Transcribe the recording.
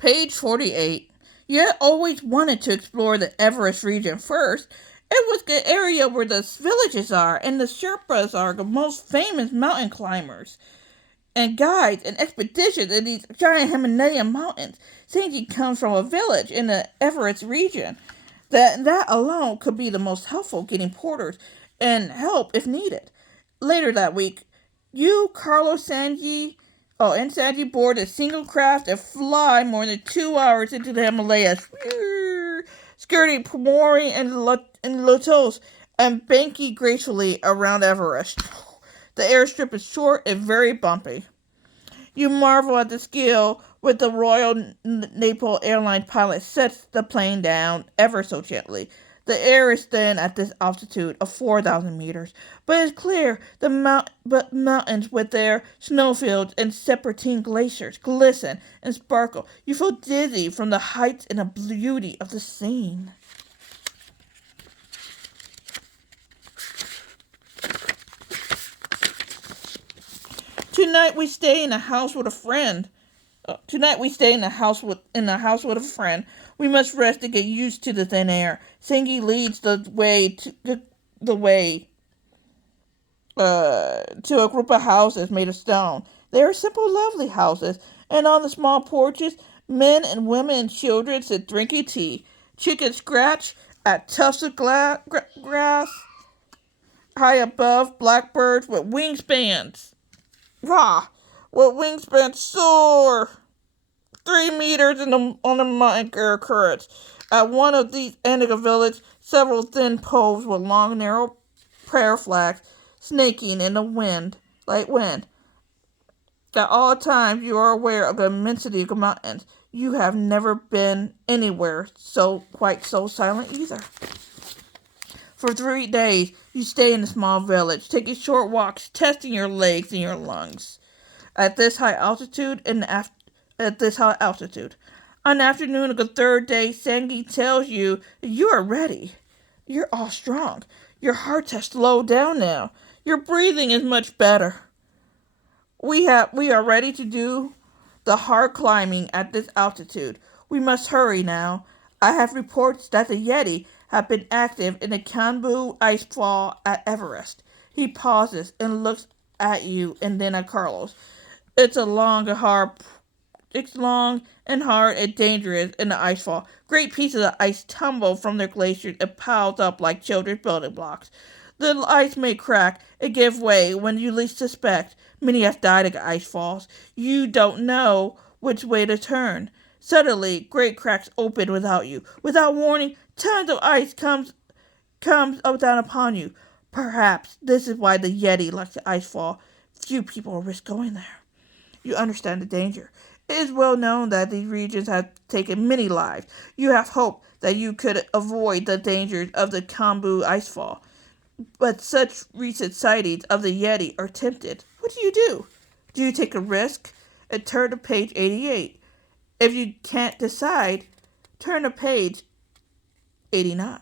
Page 48. You had always wanted to explore the Everest region first. It was the area where the villages are, and the Sherpas are the most famous mountain climbers and guides and expeditions in these giant Himalayan mountains. Sanji comes from a village in the Everest region. That alone could be the most helpful getting porters and help if needed. Later that week, you, Carlos, and Sanji board a single craft and fly more than 2 hours into the Himalayas, skirting Pomori and Lotos and banking gracefully around Everest. The airstrip is short and very bumpy. You marvel at the skill with the Royal Nepal Airline pilot sets the plane down ever so gently. The air is thin at this altitude of 4,000 meters, but it's clear but mountains with their snowfields and serpentine glaciers glisten and sparkle. You feel dizzy from the heights and the beauty of the scene. Tonight we stay in a house with a friend. Tonight we stay in a house with a friend. We must rest to get used to the thin air. Sengi leads the way to a group of houses made of stone. They are simple, lovely houses, and on the small porches, men and women and children sit drinking tea. Chickens scratch at tufts of grass high above. Blackbirds with wingspans. Rah! With wingspans soar 3 meters on the mountain air currents. At one of these Indigo village, several thin poles with long, narrow prayer flags snaking in the light wind. At all times, you are aware of the immensity of the mountains. You have never been anywhere quite so silent either. For 3 days, you stay in a small village, taking short walks, testing your legs and your lungs. At this high altitude, on the afternoon of the third day, Sangi tells you that you are ready. You're all strong. Your hearts have slowed down now. Your breathing is much better. We are ready to do the hard climbing at this altitude. We must hurry now. I have reports that the Yeti have been active in the Kambu icefall at Everest. He pauses and looks at you and then at Carlos. It's long and hard and dangerous in the icefall. Great pieces of ice tumble from their glaciers and piled up like children's building blocks. The ice may crack and give way when you least suspect. Many have died of ice falls. You don't know which way to turn. Suddenly, great cracks open without you. Without warning, tons of ice comes down upon you. Perhaps this is why the Yeti likes the ice fall. Few people risk going there. You understand the danger. It is well known that these regions have taken many lives. You have hoped that you could avoid the dangers of the Kambu icefall. But such recent sightings of the Yeti are tempted. What do? Do you take a risk and turn to page 88? If you can't decide, turn to page 89.